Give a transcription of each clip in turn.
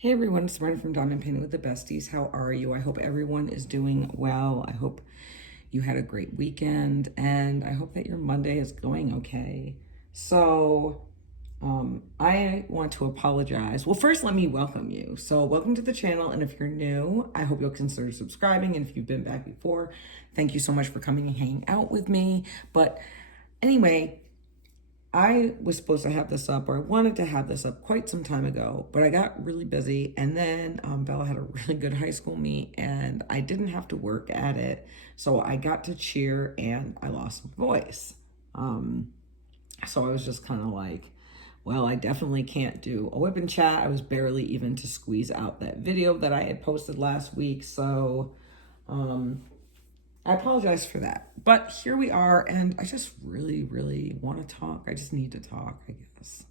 Hey everyone, it's Martin from Diamond Painting with the Besties. How are you? I hope everyone is doing well. I hope you had a great weekend and I hope that your Monday is going okay. I want to apologize. Well, first, let me welcome you. So welcome to the channel. And if you're new, I hope you'll consider subscribing. And if you've been back before, thank you so much for coming and hanging out with me. But anyway, I was supposed to have this up, or I wanted to have this up quite some time ago, but I got really busy. And then Bella had a really good high school meet, and I didn't have to work at it. So I got to cheer, and I lost my voice. So I was just kind of like, well, I definitely can't do a whip and chat. I was barely even to squeeze out that video that I had posted last week. So I apologize for that. But here we are, and I just really want to talk. I just need to talk, I guess.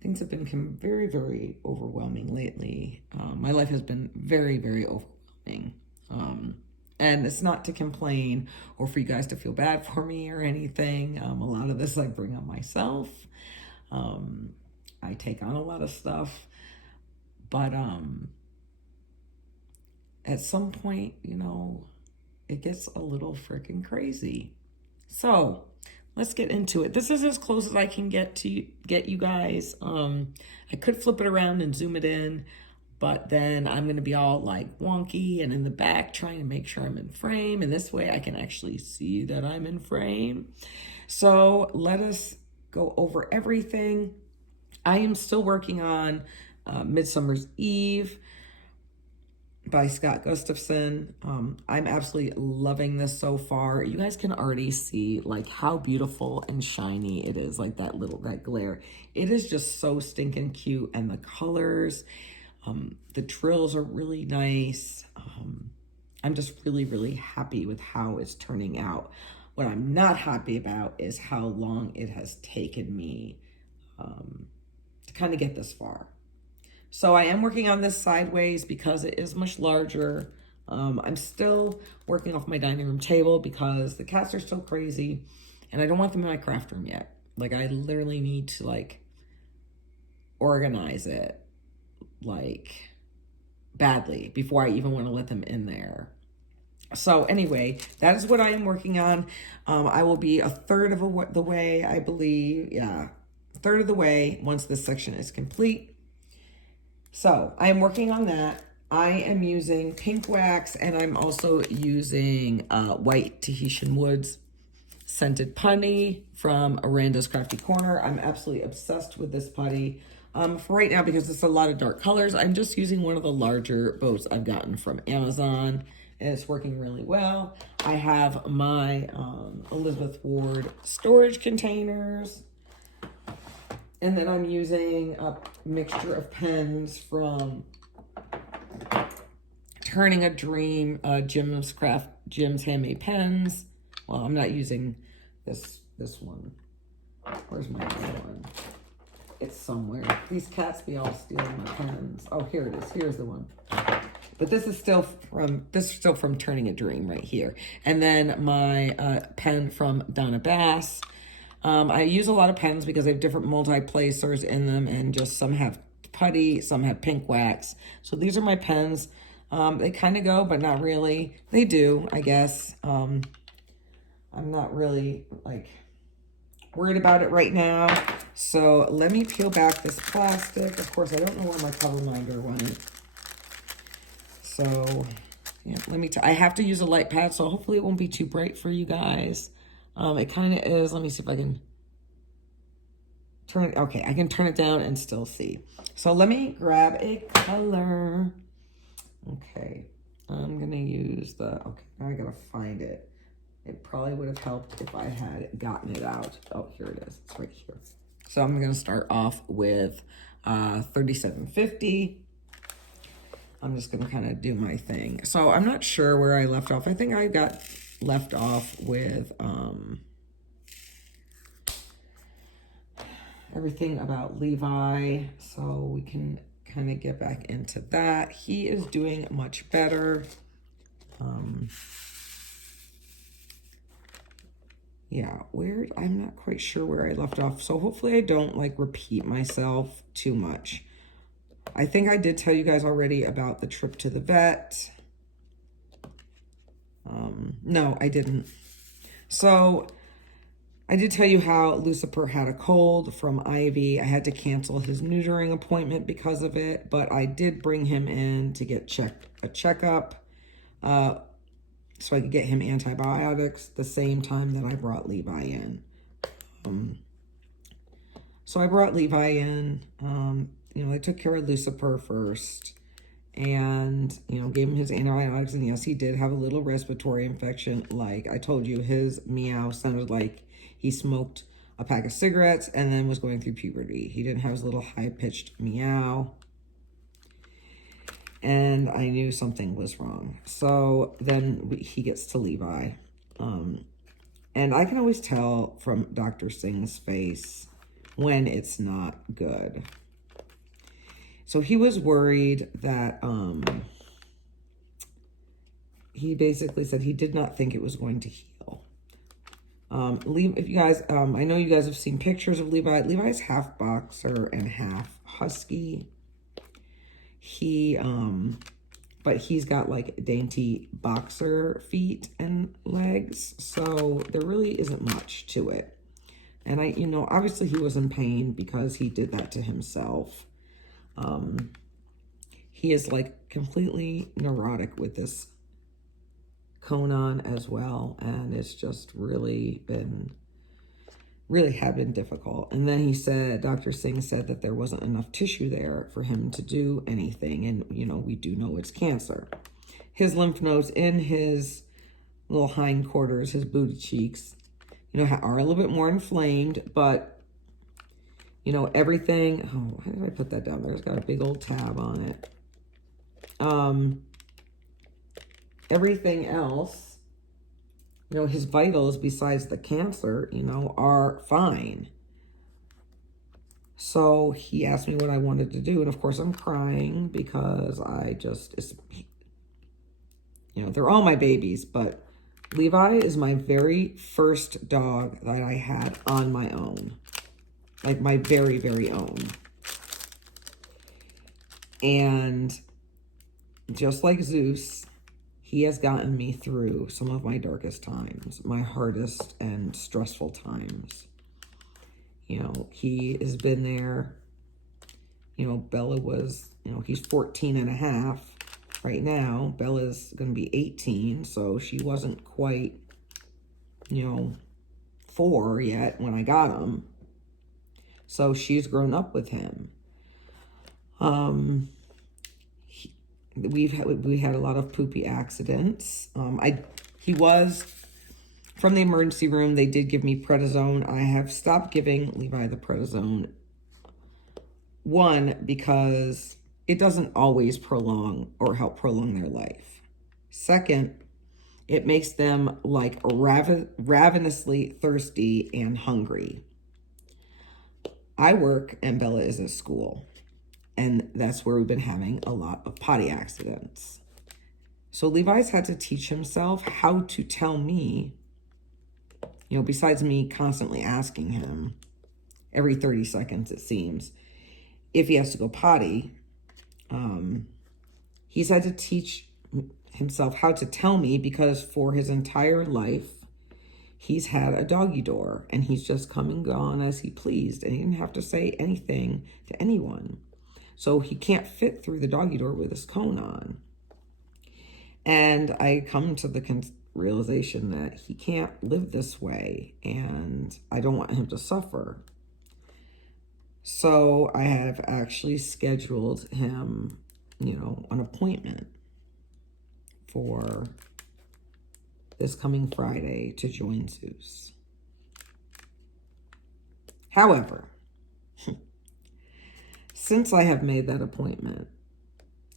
Things have been very overwhelming lately. My life has been very overwhelming. And it's not to complain or for you guys to feel bad for me or anything. A lot of this I bring on myself. I take on a lot of stuff. But at some point, it gets a little freaking crazy. So let's get into it. This is as close as I can get you guys. I could flip it around and zoom it in, but then I'm going to be all like wonky and in the back trying to make sure I'm in frame. And this way I can actually see that I'm in frame. So let us go over everything. I am still working on Midsummer's Eve by Scott Gustafson. I'm absolutely loving this so far. You guys can already see like how beautiful and shiny it is, like that glare. It is just so stinking cute, and the colors, the trills are really nice. I'm just really happy with how it's turning out. What I'm not happy about is how long it has taken me to kind of get this far. So I am working on this sideways because it is much larger. I'm still working off my dining room table because the cats are still crazy and I don't want them in my craft room yet. Like I literally need to like organize it like badly before I even want to let them in there. So anyway, that is what I am working on. I will be a third of the way, I believe. Yeah, a third of the way once this section is complete. So I am working on that. I am using pink wax, and I'm also using white Tahitian Woods scented putty from Aranda's Crafty Corner. I'm absolutely obsessed with this putty. For right now, because it's a lot of dark colors, I'm just using one of the larger boats I've gotten from Amazon, and it's working really well. I have my Elizabeth Ward storage containers. And then I'm using a mixture of pens from Turning a Dream, Jim's Handmade Pens. Well, I'm not using this one. Where's my other one? It's somewhere. These cats be all stealing my pens. Oh, here it is. Here's the one. But this is still from Turning a Dream right here. And then my pen from Donna Bass. I use a lot of pens because they have different multi-placers in them, and just some have putty, some have pink wax. So these are my pens. They kind of go, but not really. They do, I guess. I'm not really like worried about it right now. So let me peel back this plastic. Of course, I don't know where my cover minder went. So yeah, I have to use a light pad, so hopefully it won't be too bright for you guys. It kind of is. Let me see if I can turn it. Okay, I can turn it down and still see. So let me grab a color. Okay, I'm going to use okay, now I got to find it. It probably would have helped if I had gotten it out. Oh, here it is. It's right here. So I'm going to start off with 3750. I'm just going to kind of do my thing. So I'm not sure where I left off. I think I got left off with everything about Levi, so we can kind of get back into that. He is doing much better. Yeah, I'm not quite sure where I left off, so hopefully I don't like repeat myself too much. I think I did tell you guys already about the trip to the vet. No, I didn't. So I did tell you how Lucifer had a cold from Ivy. I had to cancel his neutering appointment because of it, but I did bring him in to get a checkup so I could get him antibiotics the same time that I brought Levi in. So I brought Levi in. You know, I took care of Lucifer first and, you know, gave him his antibiotics. And yes, he did have a little respiratory infection. Like I told you, his meow sounded like he smoked a pack of cigarettes and then was going through puberty. He didn't have his little high-pitched meow. And I knew something was wrong. So then he gets to Levi. And I can always tell from Dr. Singh's face when it's not good. So he was worried that he basically said he did not think it was going to heal. If you guys, I know you guys have seen pictures of Levi. Levi's half boxer and half husky. But he's got like dainty boxer feet and legs. So there really isn't much to it. And you know, obviously he was in pain because he did that to himself. He is like completely neurotic with this Conan as well. And it's just really had been difficult. And then he said, Dr. Singh said that there wasn't enough tissue there for him to do anything. And, you know, we do know it's cancer. His lymph nodes in his little hindquarters, his booty cheeks, you know, are a little bit more inflamed, but, you know, everything, oh, why did I put that down there? It's got a big old tab on it. Everything else, you know, his vitals besides the cancer, you know, are fine. So he asked me what I wanted to do. And of course I'm crying because you know, they're all my babies, but Levi is my very first dog that I had on my own. Like my very, very own. And just like Zeus, he has gotten me through some of my darkest times, my hardest and stressful times. You know, he has been there. You know, Bella was, you know, he's 14 and a half right now. Bella's going to be 18, so she wasn't quite, you know, 4 yet when I got him. So she's grown up with him. We had a lot of poopy accidents. He was from the emergency room. They did give me prednisone. I have stopped giving Levi the prednisone. One, because it doesn't always prolong or help prolong their life. Second, it makes them like ravenously thirsty and hungry. I work and Bella is at school. And that's where we've been having a lot of potty accidents. So Levi's had to teach himself how to tell me, you know, besides me constantly asking him every 30 seconds, it seems, if he has to go potty, he's had to teach himself how to tell me because for his entire life, he's had a doggy door and he's just come and gone as he pleased. And he didn't have to say anything to anyone. So he can't fit through the doggy door with his cone on. And I come to the realization that he can't live this way and I don't want him to suffer. So I have actually scheduled him, you know, an appointment for this coming Friday to join Zeus. However, since I have made that appointment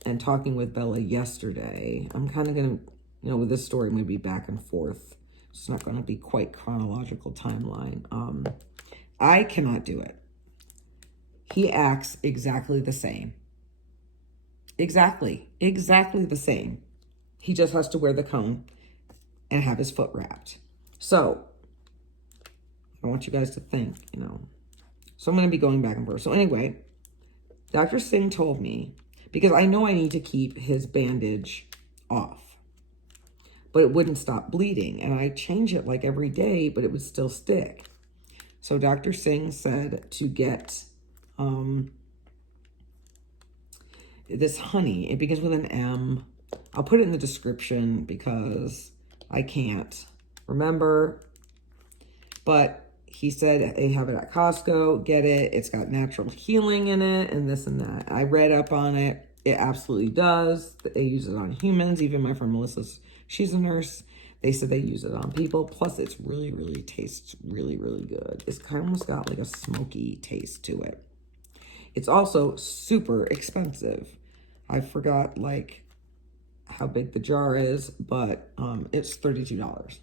and talking with Bella yesterday, I'm kind of going to, you know, with this story, maybe back and forth. It's not going to be quite chronological timeline. I cannot do it. He acts exactly the same. Exactly the same. He just has to wear the cone and have his foot wrapped. So I want you guys to think, you know. So I'm going to be going back and forth. So anyway, Dr. Singh told me, because I know I need to keep his bandage off, but it wouldn't stop bleeding. And I change it like every day, but it would still stick. So Dr. Singh said to get this honey. It begins with an M. I'll put it in the description because I can't remember. But he said they have it at Costco. Get it. It's got natural healing in it and this and that. I read up on it. It absolutely does. They use it on humans. Even my friend Melissa, she's a nurse. They said they use it on people. Plus, it's really, really tastes really, really good. It's kind of almost got like a smoky taste to it. It's also super expensive. I forgot like how big the jar is, but it's $32.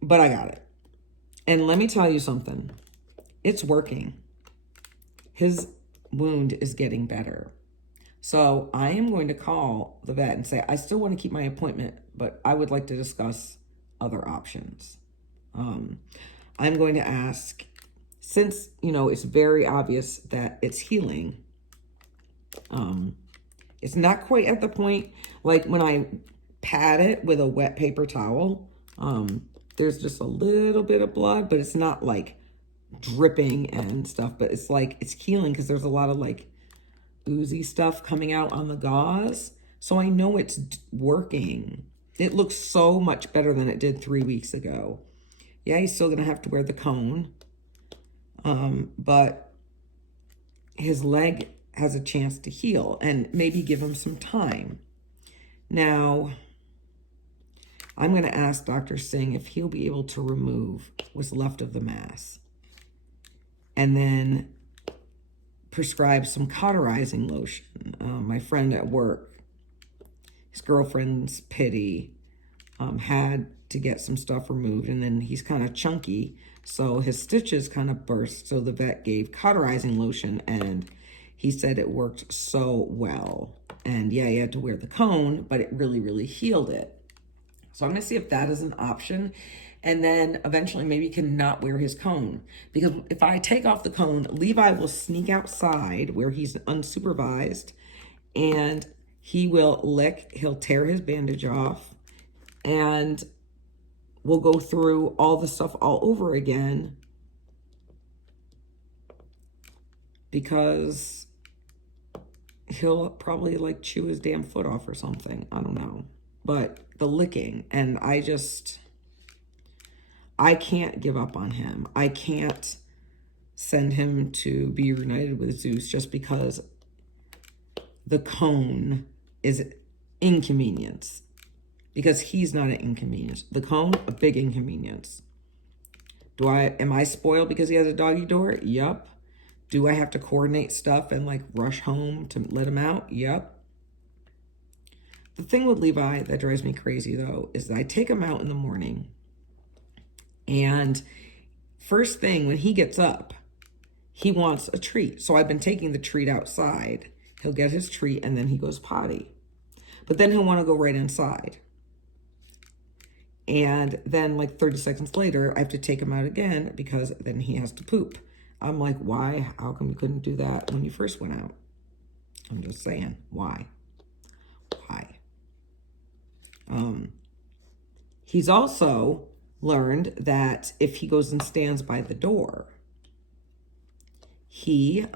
But I got it. And let me tell you something. It's working. His wound is getting better. So I am going to call the vet and say, I still want to keep my appointment, but I would like to discuss other options. I'm going to ask, since, you know, it's very obvious that it's healing, it's not quite at the point, like when I pat it with a wet paper towel, there's just a little bit of blood, but it's not like dripping and stuff, but it's like, it's healing because there's a lot of like oozy stuff coming out on the gauze. So I know it's working. It looks so much better than it did 3 weeks ago. Yeah, he's still going to have to wear the cone. But his leg has a chance to heal and maybe give him some time. Now, I'm going to ask Dr. Singh if he'll be able to remove what's left of the mass and then prescribe some cauterizing lotion. My friend at work, his girlfriend's pity, had to get some stuff removed, and then he's kind of chunky, so his stitches kind of burst, so the vet gave cauterizing lotion, and he said it worked so well. And yeah, he had to wear the cone, but it really, really healed it. So I'm going to see if that is an option. And then eventually maybe he can not wear his cone. Because if I take off the cone, Levi will sneak outside where he's unsupervised. And he will he'll tear his bandage off. And we'll go through all the stuff all over again. Because he'll probably like chew his damn foot off or something. I don't know. But the licking, and I can't give up on him. I can't send him to be reunited with Zeus just because the cone is inconvenience. Because he's not an inconvenience. The cone, a big inconvenience. Am I spoiled because he has a doggy door? Yup. Do I have to coordinate stuff and like rush home to let him out? Yup. The thing with Levi that drives me crazy though is that I take him out in the morning, and first thing when he gets up, he wants a treat. So I've been taking the treat outside. He'll get his treat and then he goes potty. But then he'll want to go right inside. And then like 30 seconds later, I have to take him out again because then he has to poop. I'm like, why? How come you couldn't do that when you first went out? I'm just saying, why? Why? He's also learned that if he goes and stands by the door, he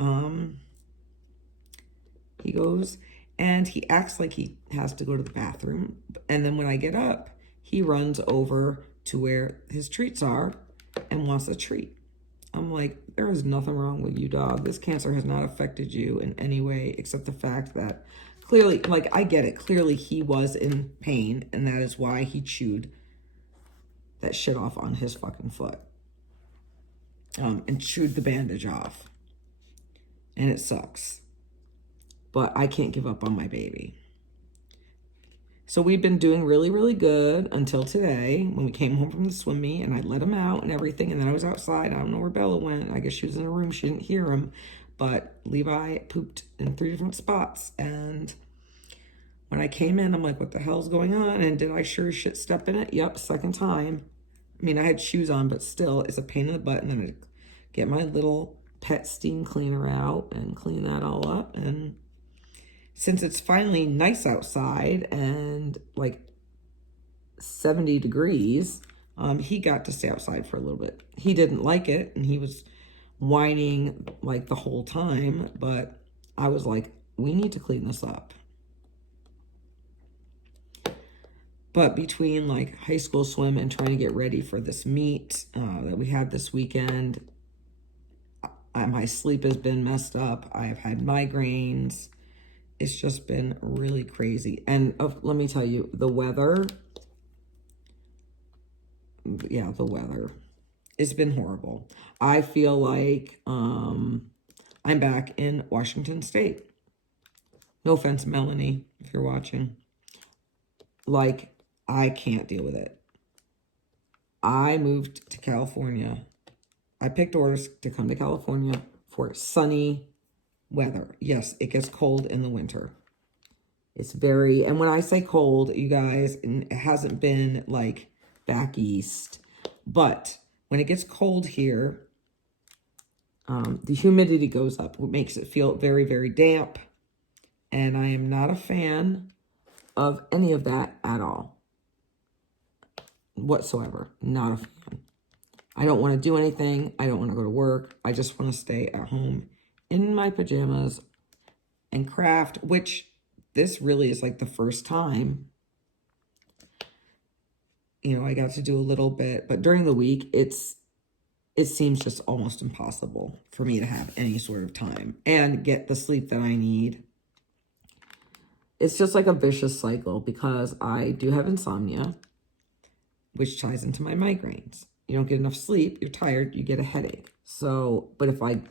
goes and he acts like he has to go to the bathroom. And then when I get up, he runs over to where his treats are and wants a treat. I'm like, there is nothing wrong with you, dog. This cancer has not affected you in any way except the fact that clearly, like, I get it. Clearly he was in pain, and that is why he chewed that shit off on his fucking foot. And chewed the bandage off. And it sucks. But I can't give up on my baby. So we've been doing really, really good until today when we came home from the swim meet and I let him out and everything. And then I was outside. I don't know where Bella went. I guess she was in a room. She didn't hear him. But Levi pooped in 3 different spots. And when I came in, I'm like, what the hell's going on? And did I sure as shit step in it? Yep, second time. I mean, I had shoes on, but still, it's a pain in the butt. And then I get my little pet steam cleaner out and clean that all up. And since it's finally nice outside and like 70 degrees, he got to stay outside for a little bit. He didn't like it, and he was whining like the whole time, but I was like, we need to clean this up. But between like high school swim and trying to get ready for this meet that we had this weekend, my sleep has been messed up. I have had migraines. It's just been really crazy. And let me tell you, the weather, yeah, the weather, it's been horrible. I feel like I'm back in Washington State. No offense, Melanie, if you're watching. Like, I can't deal with it. I moved to California. I picked orders to come to California for sunny weather. Yes, it gets cold in the winter. It's very, and when I say cold, you guys, it hasn't been like back east, but when it gets cold here, the humidity goes up, which makes it feel very, very damp. And I am not a fan of any of that at all. Whatsoever. Not a fan. I don't want to do anything. I don't want to go to work. I just want to stay at home in my pajamas and craft, which this really is like the first time, you know, I got to do a little bit, but during the week, it seems just almost impossible for me to have any sort of time and get the sleep that I need. It's just like a vicious cycle because I do have insomnia, which ties into my migraines. You don't get enough sleep, you're tired, you get a headache. So, but if I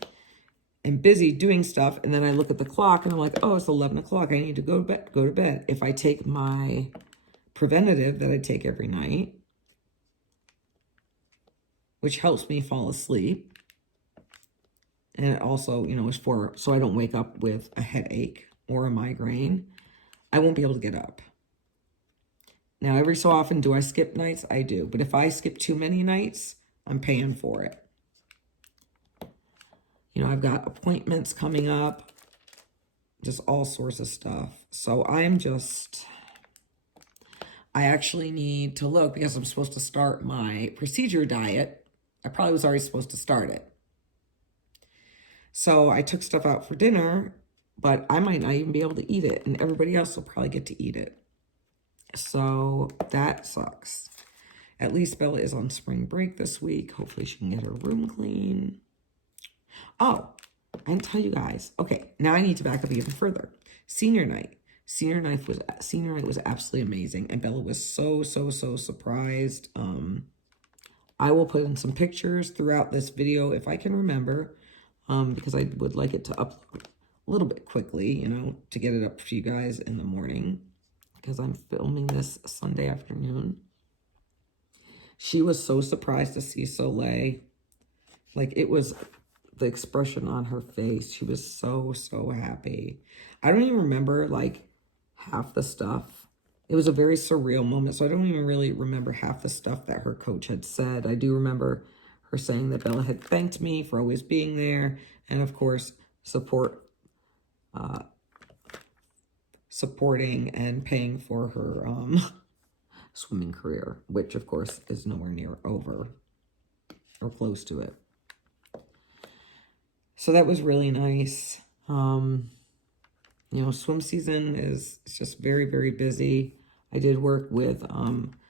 am busy doing stuff and then I look at the clock and I'm like, oh, it's 11 o'clock, I need to go to bed. If I take my preventative that I take every night, which helps me fall asleep, and it also, you know, is so I don't wake up with a headache or a migraine, I won't be able to get up. Now, every so often, do I skip nights? I do. But if I skip too many nights, I'm paying for it. You know, I've got appointments coming up, just all sorts of stuff. So I actually need to look because I'm supposed to start my procedure diet. I probably was already supposed to start it. So I took stuff out for dinner, but I might not even be able to eat it, and everybody else will probably get to eat it. So that sucks. At least Bella is on spring break this week. Hopefully she can get her room clean. Oh, I didn't tell you guys. Okay, now I need to back up even further. Senior night. Senior night was absolutely amazing, and Bella was so surprised. I will put in some pictures throughout this video if I can remember, because I would like it to upload a little bit quickly, you know, to get it up for you guys in the morning, because I'm filming this Sunday afternoon. She was so surprised to see Soleil. Like, it was the expression on her face. She was so happy. I don't even remember, like, half the stuff. It was a very surreal moment, so I don't even really remember half the stuff that her coach had said. I do remember her saying that Bella had thanked me for always being there, and of course, supporting and paying for her swimming career, which of course is nowhere near over or close to it. So that was really nice. You know, swim season is just very busy. I did work with,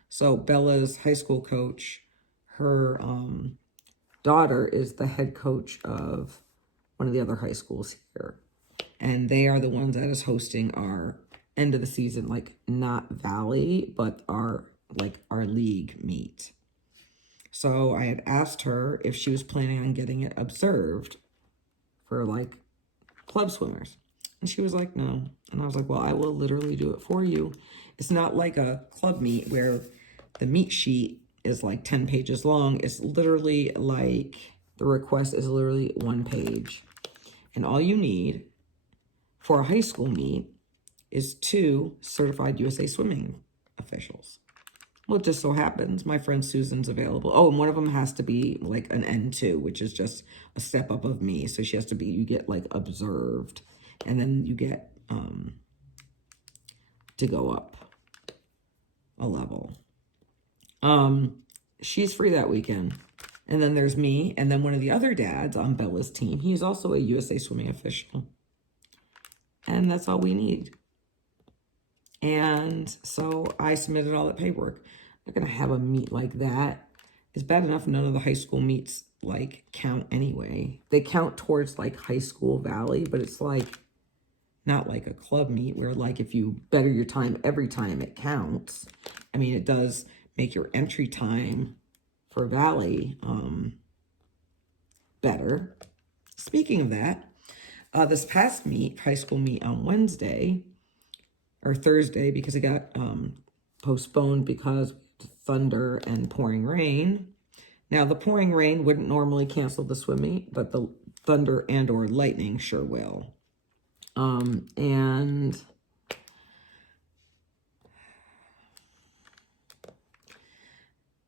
so Bella's high school coach, her daughter is the head coach of one of the other high schools here. And they are the ones that is hosting our end of the season, like not Valley, but our league meet. So I had asked her if she was planning on getting it observed for like club swimmers. And she was like, no. And I was like, well, I will literally do it for you. It's not like a club meet where the meet sheet is like 10 pages long. It's literally like, the request is literally 1 page. And all you need for a high school meet is 2 certified USA swimming officials. Well, it just so happens my friend Susan's available. Oh, and one of them has to be like an N2, which is just a step up of me. So she has to be, you get like observed, and then you get to go up a level. She's free that weekend. And then there's me, and then one of the other dads on Bella's team. He's also a USA Swimming official. And that's all we need. And so I submitted all that paperwork. I'm not going to have a meet like that. It's bad enough none of the high school meets, like, count anyway. They count towards, like, high school valley, but it's, like, not like a club meet where, like, if you better your time every time, it counts. I mean, it does make your entry time for valley better. Speaking of that, this past high school meet on Wednesday, or Thursday, because it got postponed because thunder and pouring rain. Now, the pouring rain wouldn't normally cancel the swim meet, but the thunder and or lightning sure will. And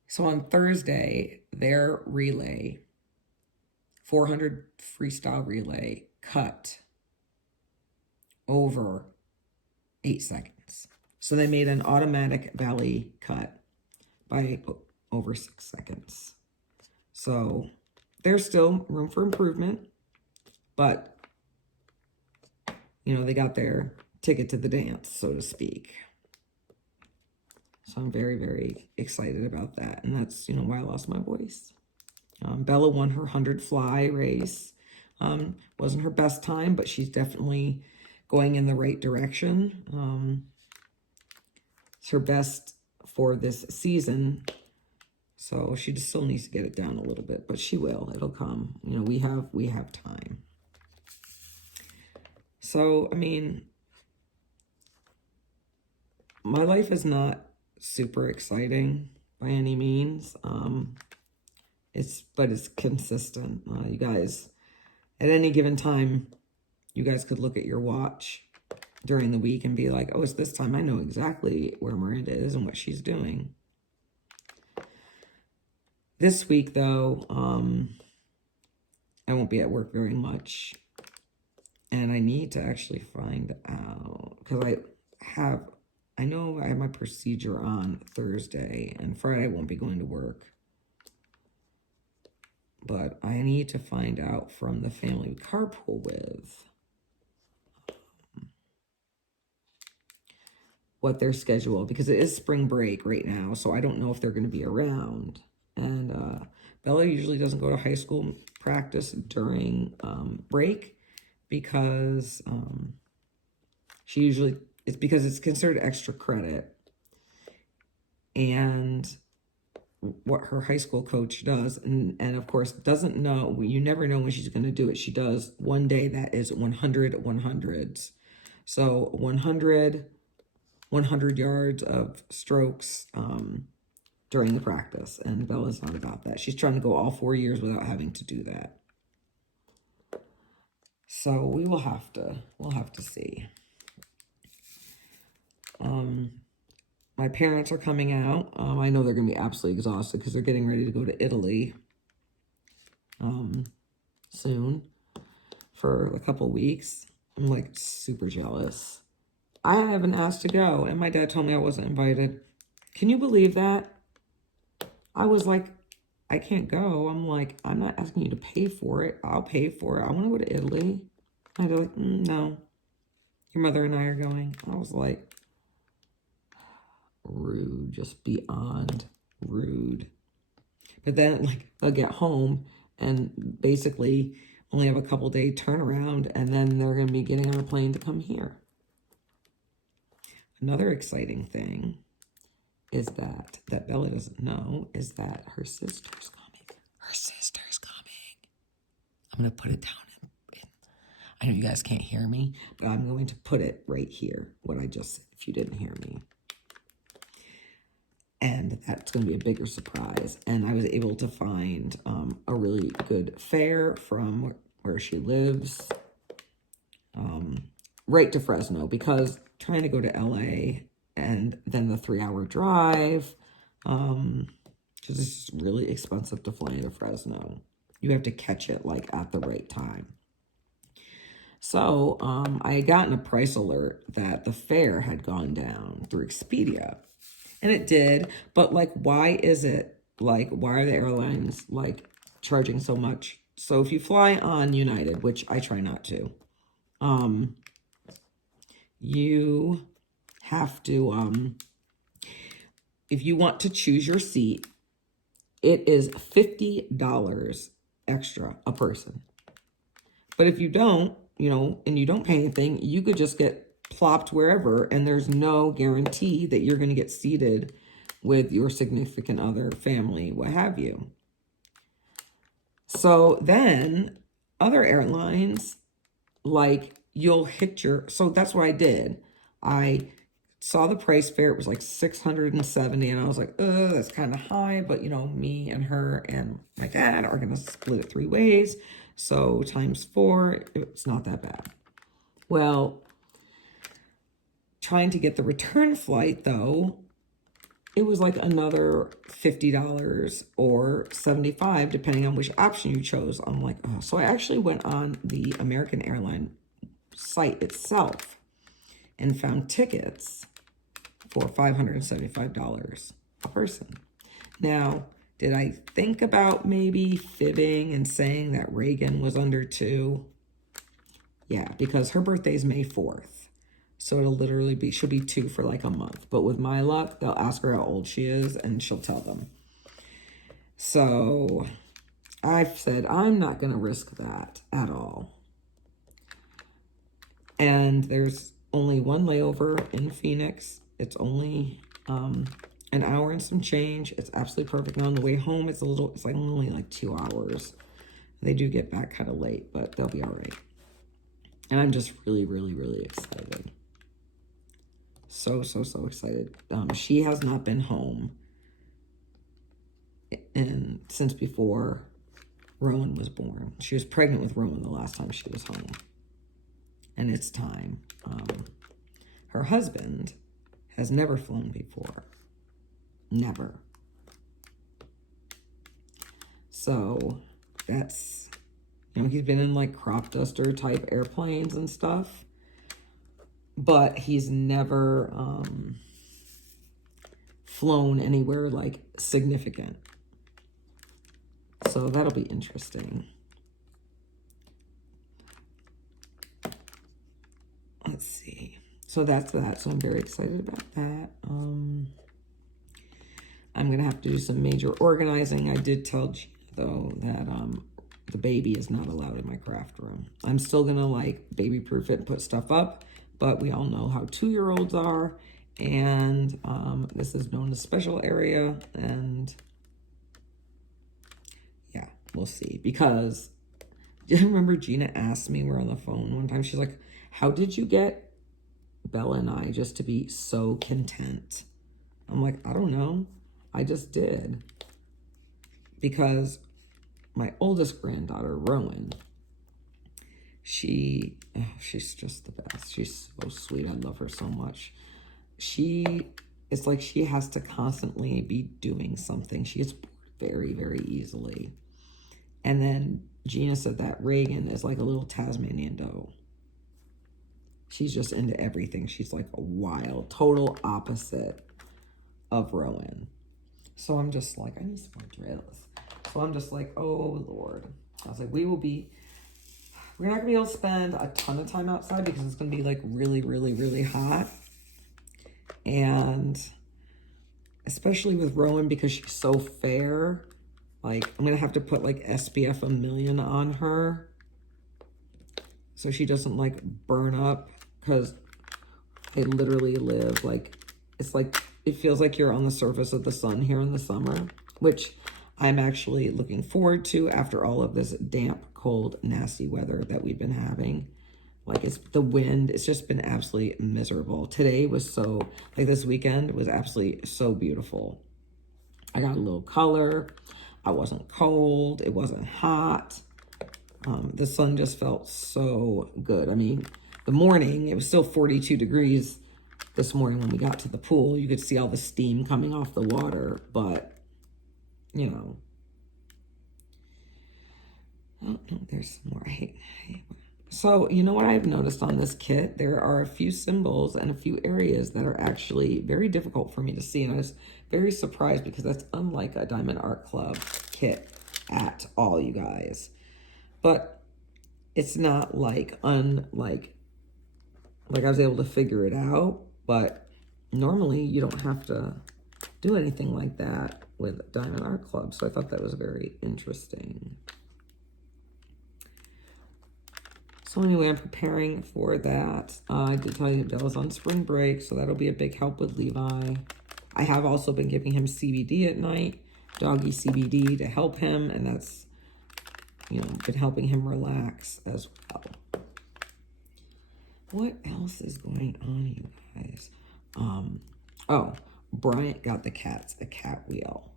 so on Thursday, their relay, 400 freestyle relay, cut over 8 seconds. So they made an automatic valley cut by over 6 seconds. So there's still room for improvement, but, you know, they got their ticket to the dance, so to speak. So I'm very, very excited about that. And that's, you know, why I lost my voice. Bella won her 100 fly race. Wasn't her best time, but she's definitely going in the right direction. It's her best for this season. So she just still needs to get it down a little bit, but she will. It'll come. You know, we have time. So, I mean, my life is not super exciting by any means. But it's consistent. You guys, at any given time, you guys could look at your watch during the week and be like, oh, it's this time. I know exactly where Miranda is and what she's doing. This week, though, I won't be at work very much. And I need to actually find out, because I know I have my procedure on Thursday, and Friday I won't be going to work. But I need to find out from the family we carpool with what their schedule, because it is spring break right now, so I don't know if they're going to be around. And Bella usually doesn't go to high school practice during break, because it's because it's considered extra credit. And what her high school coach does, and of course doesn't know, you never know when she's going to do it. She does one day that is 100 100s. So 100 yards of strokes during the practice, and Bella's not about that. She's trying to go all 4 years without having to do that. So we'll have to see. My parents are coming out. I know they're going to be absolutely exhausted because they're getting ready to go to Italy soon for a couple weeks. I'm like super jealous. I haven't asked to go, and my dad told me I wasn't invited. Can you believe that? I was like, I can't go. I'm like, I'm not asking you to pay for it. I'll pay for it. I want to go to Italy. And they're like, no, your mother and I are going. I was like, rude, just beyond rude. But then, like, they'll get home and basically only have a couple day turnaround, and then they're going to be getting on a plane to come here. Another exciting thing is that Bella doesn't know is that her sister's coming. Her sister's coming. I'm going to put it down. I know you guys can't hear me, but I'm going to put it right here, what I just said, if you didn't hear me. And that's going to be a bigger surprise. And I was able to find a really good fare from where she lives, right to Fresno, because trying to go to LA and then the 3-hour drive, Because it's really expensive to fly into Fresno. You have to catch it like at the right time. So I had gotten a price alert that the fare had gone down through Expedia. And it did. But like, why is it like, why are the airlines like charging so much? So if you fly on United, which I try not to, you have to, if you want to choose your seat, it is $50 extra a person. But if you don't, you know, and you don't pay anything, you could just get plopped wherever, and there's no guarantee that you're going to get seated with your significant other, family, what have you. So then other airlines, like, you'll hit your, so that's what I did. I saw the price fare, it was like $670, and I was like, that's kind of high, but you know, me and her and my dad are going to split it 3 ways. So times 4, it's not that bad. Well, trying to get the return flight though, it was like another $50 or $75, depending on which option you chose. I'm like, oh. So I actually went on the American Airline site itself and found tickets for $575 a person. Now, did I think about maybe fibbing and saying that Reagan was under 2? Yeah, because her birthday is May 4th. So it'll literally be, she'll be 2 for like a month. But with my luck, they'll ask her how old she is and she'll tell them. So I've said I'm not going to risk that at all. And there's only one layover in Phoenix. It's only an hour and some change. It's absolutely perfect. And on the way home, it's like only like 2 hours. They do get back kind of late, but they'll be all right. And I'm just really, really, really excited. So excited. She has not been home since before Rowan was born. She was pregnant with Rowan the last time she was home. And it's time. Her husband has never flown before. Never. So that's, you know, he's been in like crop duster type airplanes and stuff, but he's never flown anywhere like significant. So that'll be interesting. Let's see. So that's that. So I'm very excited about that. I'm going to have to do some major organizing. I did tell Gina, though, that the baby is not allowed in my craft room. I'm still going to, like, baby-proof it and put stuff up, but we all know how 2-year-olds are, and this is known as special area, and yeah, we'll see. Because, do you remember Gina asked me, we're on the phone one time, she's like, how did you get Bella and I just to be so content? I'm like, I don't know. I just did. Because my oldest granddaughter, Rowan, she's just the best. She's so sweet. I love her so much. It's like she has to constantly be doing something. She gets bored very, very easily. And then Gina said that Reagan is like a little Tasmanian doe. She's just into everything. She's like a wild, total opposite of Rowan. So I'm just like, I need some more drills. So I'm just like, oh, Lord. I was like, we're not going to be able to spend a ton of time outside because it's going to be like really, really, really hot. And especially with Rowan, because she's so fair, like I'm going to have to put like SPF 1,000,000 on her so she doesn't like burn up, because they literally live like, it's like, it feels like you're on the surface of the sun here in the summer, which I'm actually looking forward to after all of this damp, cold, nasty weather that we've been having. Like, it's the wind, it's just been absolutely miserable. Today was so, like this weekend was absolutely so beautiful. I got a little color. I wasn't cold. It wasn't hot. The sun just felt so good. I mean, the morning, it was still 42 degrees this morning when we got to the pool. You could see all the steam coming off the water, but, you know. Oh, no, there's some more. So, you know what I've noticed on this kit? There are a few symbols and a few areas that are actually very difficult for me to see. And I was very surprised because that's unlike a Diamond Art Club kit at all, you guys. But it's not like like I was able to figure it out. But normally you don't have to do anything like that with Diamond Art Club. So I thought that was very interesting. So anyway, I'm preparing for that. I did tell you Bella's on spring break, so that'll be a big help with Levi. I have also been giving him CBD at night, doggy CBD to help him, and that's, you know, been helping him relax as well. What else is going on, you guys? Oh, Bryant got the cats a cat wheel.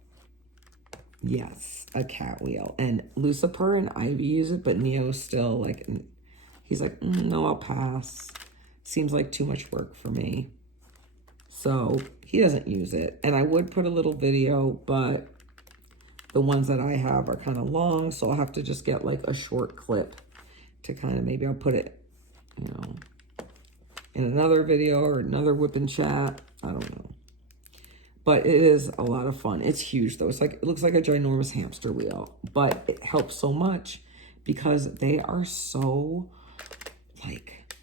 Yes, a cat wheel. And Lucifer and Ivy use it, but Neo's still like... He's like, no, I'll pass. Seems like too much work for me. So he doesn't use it. And I would put a little video, but the ones that I have are kind of long. So I'll have to just get like a short clip to kind of, maybe I'll put it, you know, in another video or another whip and chat. I don't know. But it is a lot of fun. It's huge though. It's like, it looks like a ginormous hamster wheel, but it helps so much because they are so like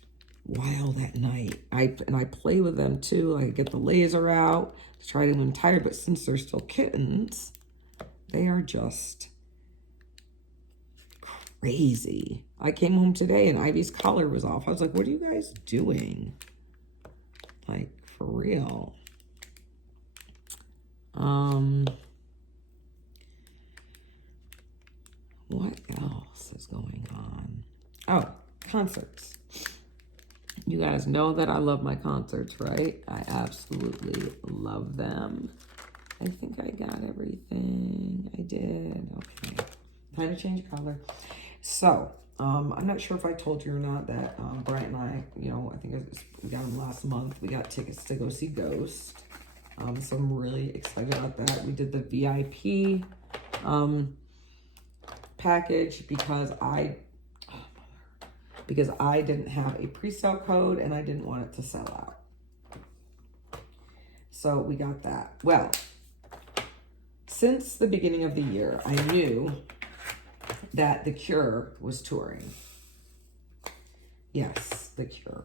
wild at night. I play with them too. I get the laser out to try to win tired, but since they're still kittens, they are just crazy. I came home today and Ivy's collar was off. I was like, what are you guys doing? Like, for real. What else is going on? Oh, concerts. You guys know that I love my concerts, right? I absolutely love them. I think I got everything. I did. Okay. Time to change color. So, I'm not sure if I told you or not that Brian and I, you know, I think we got them last month. We got tickets to go see Ghost. So I'm really excited about that. We did the VIP package because I didn't have a pre-sale code and I didn't want it to sell out. So we got that. Well, since the beginning of the year, I knew that The Cure was touring. Yes, The Cure.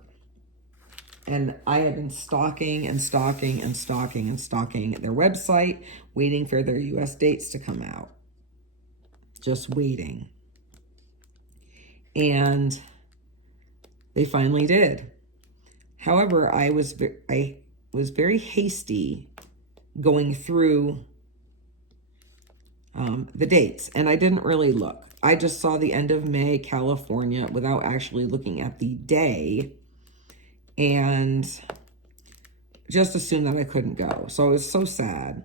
And I had been stalking and stalking and stalking and stalking their website, waiting for their US dates to come out. Just waiting. And they finally did. However, I was very hasty going through the dates, and I didn't really look. I just saw the end of May, California, without actually looking at the day, and just assumed that I couldn't go. So it was so sad.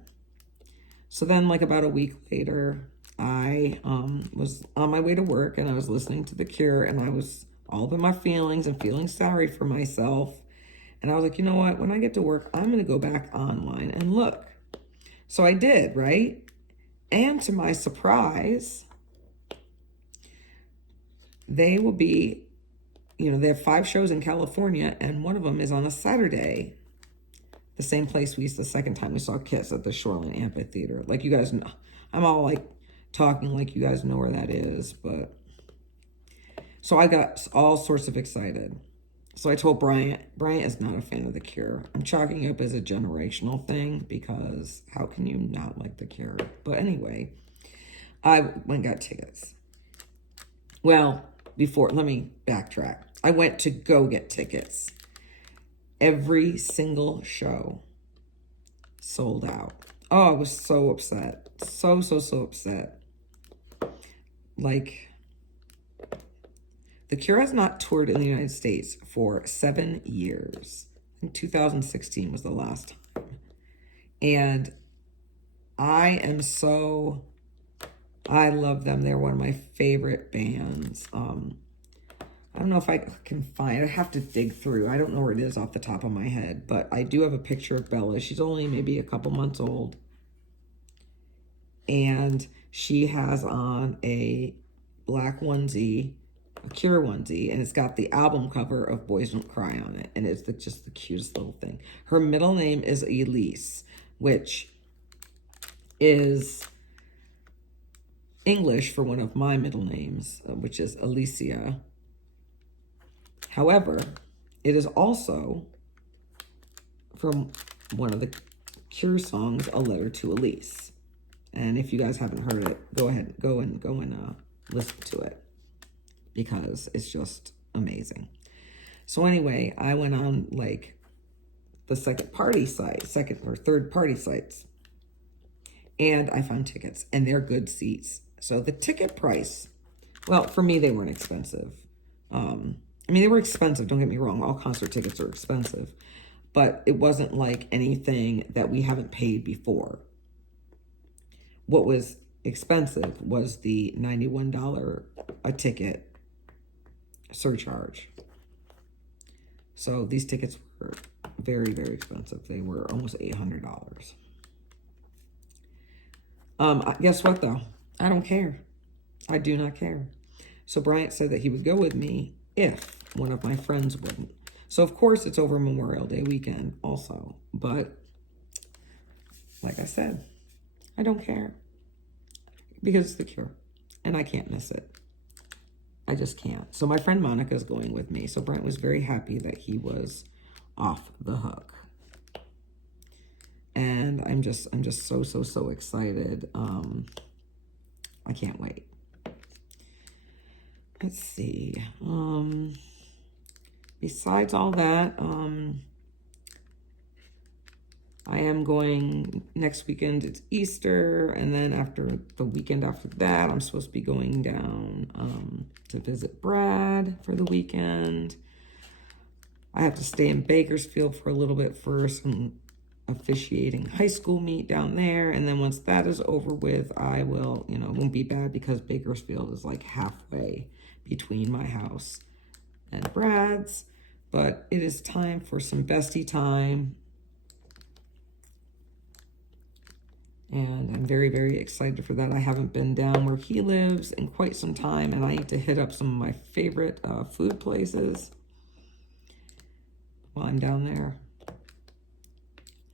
So then, like about a week later, I was on my way to work, and I was listening to The Cure, and I was all up in my feelings and feeling sorry for myself. And I was like, you know what? When I get to work, I'm going to go back online and look. So I did, right? And to my surprise, they will be, you know, they have 5 shows in California, and one of them is on a Saturday. The same place we used the second time we saw Kiss, at the Shoreline Amphitheater. Like, you guys know, I'm all like talking like you guys know where that is, but so I got all sorts of excited. So I told Bryant is not a fan of The Cure. I'm chalking it up as a generational thing because how can you not like The Cure? But anyway, I went and got tickets. Well, let me backtrack. I went to go get tickets. Every single show sold out. Oh, I was so upset. So upset. Like, The Cure has not toured in the United States for 7 years. I think 2016 was the last time. And I love them. They're one of my favorite bands. I don't know if I can find, I have to dig through. I don't know where it is off the top of my head, but I do have a picture of Bella. She's only maybe a couple months old. And she has on a black onesie, a Cure onesie, and it's got the album cover of Boys Don't Cry on it. And it's just the cutest little thing. Her middle name is Elise, which is English for one of my middle names, which is Alicia. However, it is also from one of the Cure songs, A Letter to Elise. And if you guys haven't heard it, go ahead, go and listen to it, because it's just amazing. So anyway, I went on like the second or third party sites, and I found tickets, and they're good seats. So the ticket price, well, for me, they weren't expensive. I mean, they were expensive, don't get me wrong. All concert tickets are expensive. But it wasn't like anything that we haven't paid before. What was expensive was the $91 a ticket surcharge. So these tickets were very, very expensive. They were almost $800. Guess what, though? I don't care. I do not care. So Bryant said that he would go with me if one of my friends wouldn't. So, of course, it's over Memorial Day weekend also. But, like I said, I don't care. Because it's the Cure. And I can't miss it. I just can't. So, my friend Monica is going with me. So, Bryant was very happy that he was off the hook. And I'm just so excited. I can't wait. Let's see. Besides all that, I am going next weekend. It's Easter, and then after the weekend after that, I'm supposed to be going down to visit Brad for the weekend. I have to stay in Bakersfield for a little bit for some officiating high school meet down there, and then once that is over with, I will, it won't be bad because Bakersfield is like halfway between my house and Brad's. But it is time for some bestie time. And I'm very, very excited for that. I haven't been down where he lives in quite some time, and I need to hit up some of my favorite food places while I'm down there.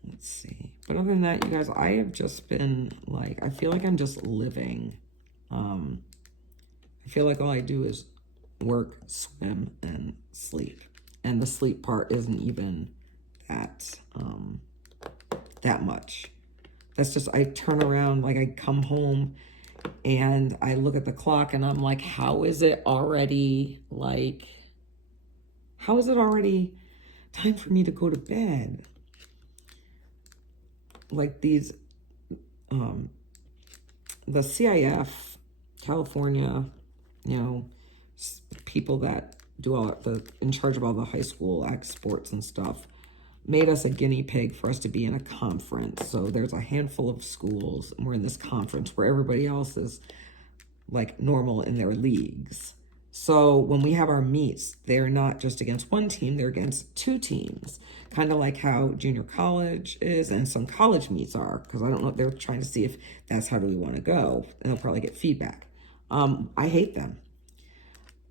Let's see. But other than that, you guys, I have just been like, I feel like I'm just living. I feel like all I do is work, swim, and sleep. And the sleep part isn't even that much. That's just, I turn around, like I come home and I look at the clock and I'm like, how is it already time for me to go to bed? Like these, the CIF, California, people that do in charge of all the high school sports and stuff, made us a guinea pig for us to be in a conference. So there's a handful of schools, and we're in this conference where everybody else is like normal in their leagues. So when we have our meets, they're not just against one team, they're against two teams. Kind of like how junior college is and some college meets are, because I don't know, they're trying to see if that's how do we want to go, and they'll probably get feedback. I hate them.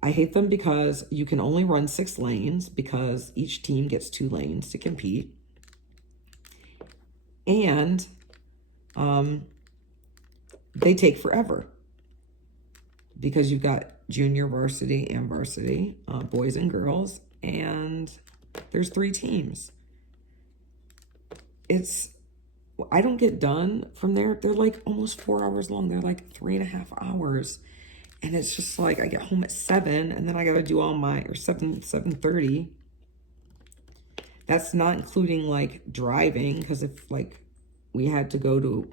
I hate them because you can only run 6 lanes because each team gets 2 lanes to compete. And they take forever because you've got junior varsity and varsity, boys and girls, and there's 3 teams. I don't get done from there. They're like almost 4 hours long. They're like 3.5 hours. And it's just like, I get home at 7, and then I got to do all or 7:30. That's not including like driving, because if like we had to go to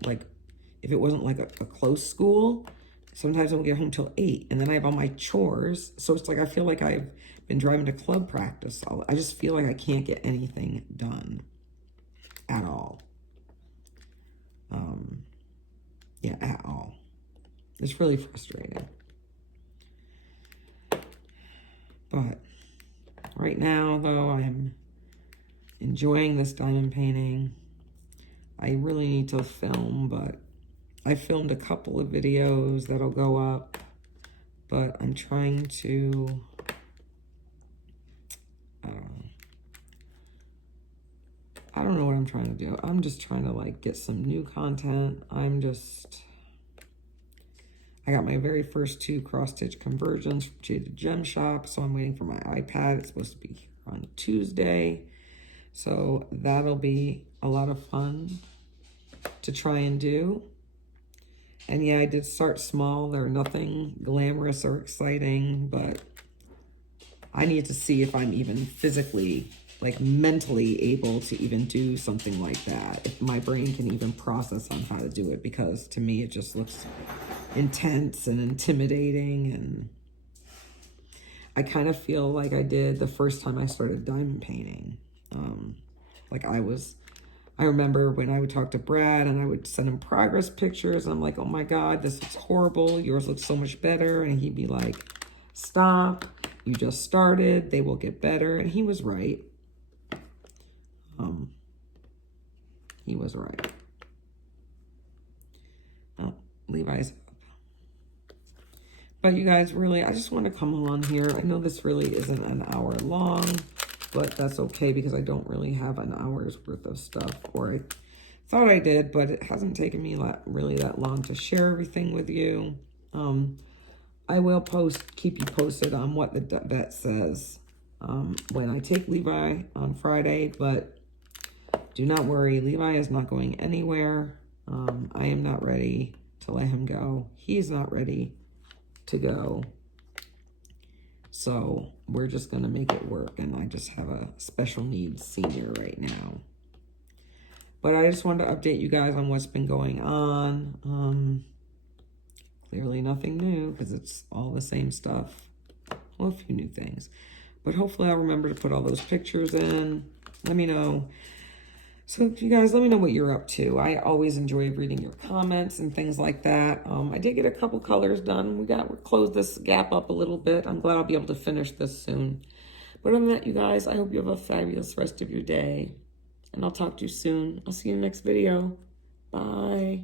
if it wasn't like a close school, sometimes I don't get home till 8, and then I have all my chores. So it's like, I feel like I've been driving to club practice. I just feel like I can't get anything done at all. Yeah, at all. It's really frustrating. But right now, though, I'm enjoying this diamond painting. I really need to film, but I filmed a couple of videos that'll go up, but I'm trying to, I don't know what I'm trying to do. I'm just trying to like get some new content. I got my very first 2 cross-stitch conversions from Jaded Gem Shop, so I'm waiting for my iPad. It's supposed to be here on Tuesday. So that'll be a lot of fun to try and do. And yeah, I did start small. They're nothing glamorous or exciting, but I need to see if I'm even physically, like mentally able to even do something like that. If my brain can even process on how to do it, because to me, it just looks intense and intimidating. And I kind of feel like I did the first time I started diamond painting. Like I remember when I would talk to Brad and I would send him progress pictures. And I'm like, oh my God, this looks horrible. Yours looks so much better. And he'd be like, stop. You just started. They will get better. And he was right. He was right. Oh, Levi's up. But you guys, really, I just want to come on here. I know this really isn't an hour long, but that's okay because I don't really have an hour's worth of stuff. Or I thought I did, but it hasn't taken me really that long to share everything with you. I will keep you posted on what the vet says when I take Levi on Friday, but do not worry, Levi is not going anywhere. I am not ready to let him go. He's not ready to go. So we're just going to make it work. And I just have a special needs senior right now. But I just wanted to update you guys on what's been going on. Clearly nothing new because it's all the same stuff. Well, a few new things. But hopefully I'll remember to put all those pictures in. Let me know. So you guys, let me know what you're up to. I always enjoy reading your comments and things like that. I did get a couple colors done. We closed this gap up a little bit. I'm glad I'll be able to finish this soon. But other than that, you guys, I hope you have a fabulous rest of your day. And I'll talk to you soon. I'll see you in the next video. Bye.